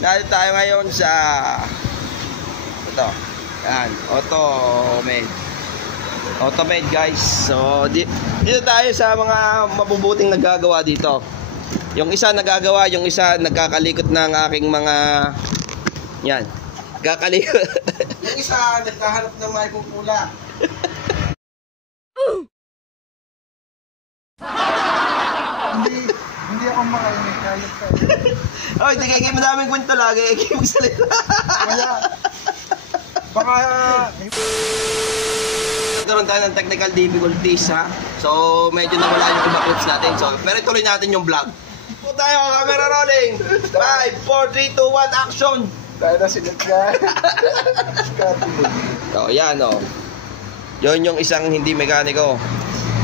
Dahil tayo ngayon sa ito. Yan, Automed guys. So dito tayo sa mga mabubuting nagagawa dito. Yung isa nagagawa, yung isa nagkakalikot ng aking mga yan. Nagkakalikot. Yung isa naghahanap ng may pupula. Hindi ako makainig kahit sa oh, hindi kaya madaming kwento lagi. Kaya magsalita. Kaya, baka nagkaroon tayo ng technical difficulties ha. So medyo nawala yung iba clips natin. So pero tuloy natin yung vlog. Po tayo, camera rolling. 5, 4, 3, 2, 1, action. dahil na sinit ka. So yan o. Yun yung isang hindi mekaniko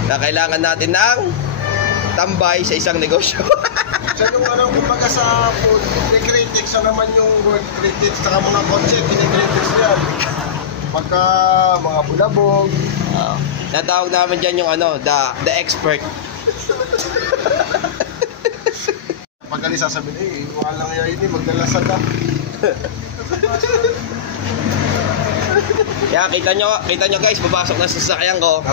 na kailangan natin ng tambay sa isang negosyo. Siya yung kumbaga sa food, critics na naman yung word critics saka mga concept, critics yan. Pagka mga bulabog. Natawag namin dyan yung the expert. Pagkali sasabihin, walang yayin magdalasad ka. Yan, kita nyo guys, papasok na sa sasakyan ko.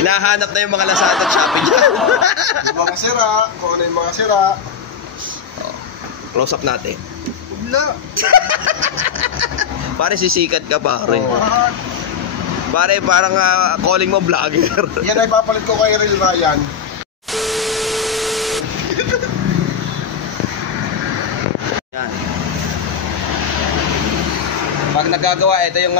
Hinahanap na yung mga Lazada at Shopee dyan. Yung mga sira, kung ano yung mga sira. Close up natin. Wala. Pare sisikat ka pare. Pare parang calling mo vlogger. Yan ay papalit ko kay Real Ryan. Yan. Pag nagagawa, ito yung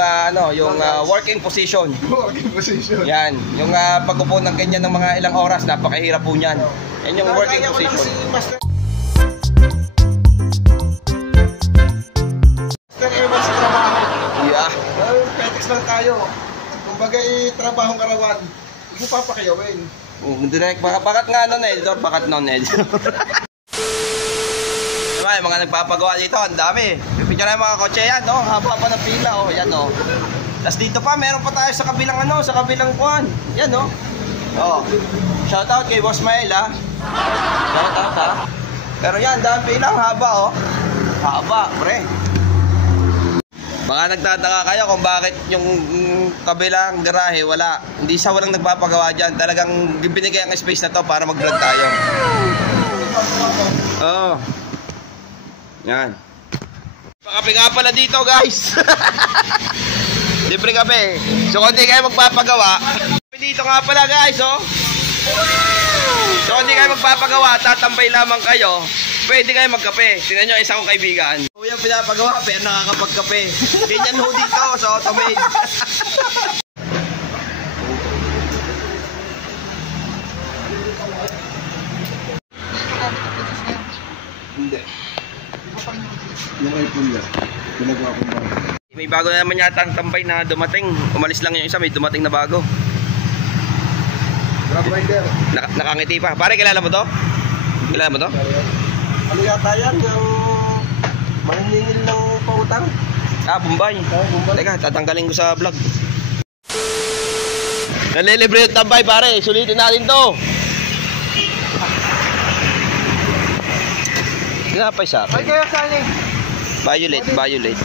working position. Working position. Yan, yung pag-upo ng ganyan ng mga ilang oras, napakahirap po niyan. Yan yung working position. Master Ewan sa trabaho. Yeah. Petex lang tayo. Kumbaga trabahong karawan. Hindi mo papakayawin. Direct, bakat nga editor, bakat editor. Diba, yung mga nagpapagawa dito, ang dami. Pipicture na yung mga kotse yan, no? Haba pa ng pila, oh, yan, oh. Tapos dito pa, meron pa tayo sa kabilang sa kabilang kuhan. Yan, no? Oh. Shoutout kay Boss Mael, ha? Shoutout, ha? Pero yan, dami pila, haba, oh. Haba, pre. Baka nagtataka kayo kung bakit yung kabilang garahe wala. Hindi sa walang nagpapagawa dyan. Talagang binigay ang space na to para mag-vlog tayo. Oo. Yan. Pakape nga pala dito guys. Libre kape. So kung hindi kayo magpapagawa, dito nga pala guys, oh. So kung hindi kayo magpapagawa, tatambay lamang kayo. Pwede kayo magkape. Tingnan nyo, isa kong kaibigan. Kuya pinapagawa, pero nakakapagkape. Ganyan ho dito sa Automed. Hindi. Yung iPhone niya, ginagawa ko ba? May bago na naman yata ang tambay na dumating. Umalis lang yung isa, may dumating na bago. Grab rider. Nakangiti pa. Pare, kilala mo to? Kilala mo to? Ano yata yan? Yung maningil ng pautang? Bombay. Bombay. Teka, tatanggalin ko sa vlog. Nalilibre yung tambay, pare. Sulitin natin to. Tinapay sa akin. Ay, kaya saan eh? Violet.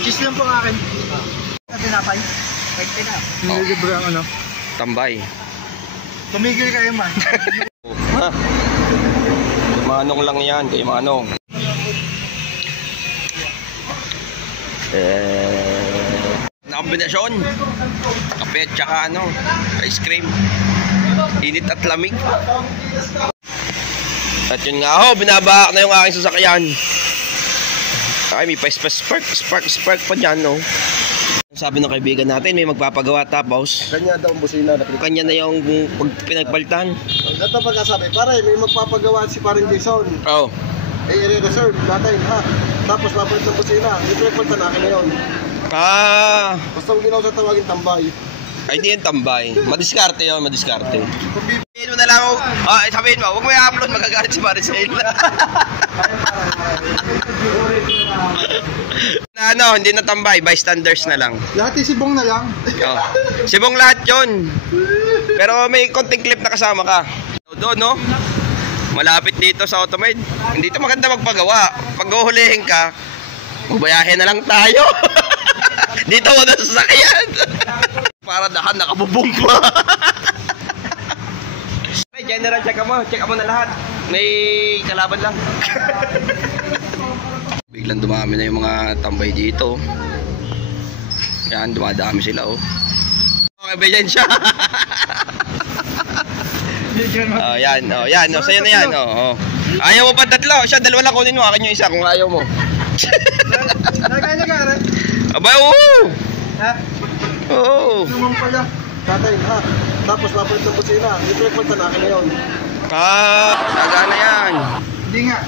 Cheese lang po ang akin. Tinapay? Pwede na. Nililibre ang Tambay. Tumigil kayo man. Ha? Manong lang yan, kay Manong. Na kombinasyon. Kape at saka ice cream. Init at lamig. At yun nga, binabahak na yung aking sasakyan. Ay, may pa-spark pa dyan, no? Sabi ng kaibigan natin, may magpapagawa tapos Kanya daw ang busina. kanya na yung pinagpalitan. Ito pagkasabi, pare, may magpapagawa si Paring Jason. Oh. I-reserve natin, ha? Tapos mapalit ng busina. I-report na akin na yun. Basta ang ginawa sa tawagin tambay. Ay, di yan tambay. Madiskarte yun, madiskarte. Sabihin mo na lang, sabihin mo, huwag mo i-upload, magagalit si Maricel. Hindi na tambay, bystanders na lang. Lahat sibong na lang. Oh. Sibong lahat yun. Pero may konting clip na kasama ka. Doon, no? Malapit dito sa Automade. Hindi ito maganda magpagawa. Pag uhulihin ka, mabayahin na lang tayo. Dito mo na sasakyan. Para dahan nakabubong pa. Hey, general, check mo na lahat. May kalaban lang. Biglang dumami na yung mga tambay dito. Yan, dumadami sila oh. Okay, ebidensya. Yan, sa'yo na yan, Ayaw mo pa tatlo, siya dalawa lang kunin mo, akin yung isa kung ayaw mo. Nagkaya Aba, oo. Ha? Oo. Naman pala. Tatay, ha? Tapos napalit na po sila. Ito yung punta na akin na yun. Nagana yan. Hindi nga.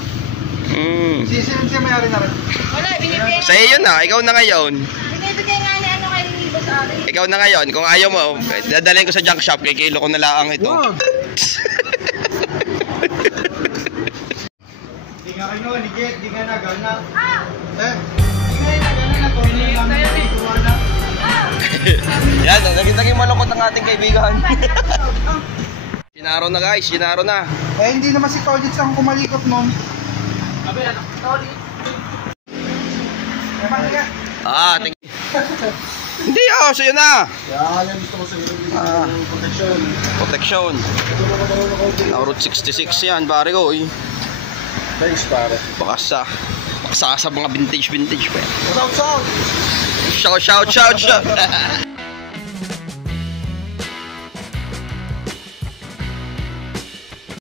Sisirin siya may-ari na rin. Wala, binibigay. Sa'yo yun na, ikaw na ngayon. Binibigay nga ni ano kay Libo sa akin. Ikaw na ngayon, kung ayaw mo, dadalhin ko sa junk shop, kikilo ko na lang ito. Wag! Di nga kayo, di nga nagana. Eh? Di nga nagana na to. Yan, naging malungkot ang ating kaibigan. Sinaro na guys, sinaro na. Eh, hindi naman si Tolitz ang kumalikot nun. Thank you. Hindi, sa'yo na. Yan, yan gusto ko sa iyo. Protection. Protection. Route 66 yan, pare ko. Thanks, pare. Baka sa mga vintage pa yan. Shout out! Shout.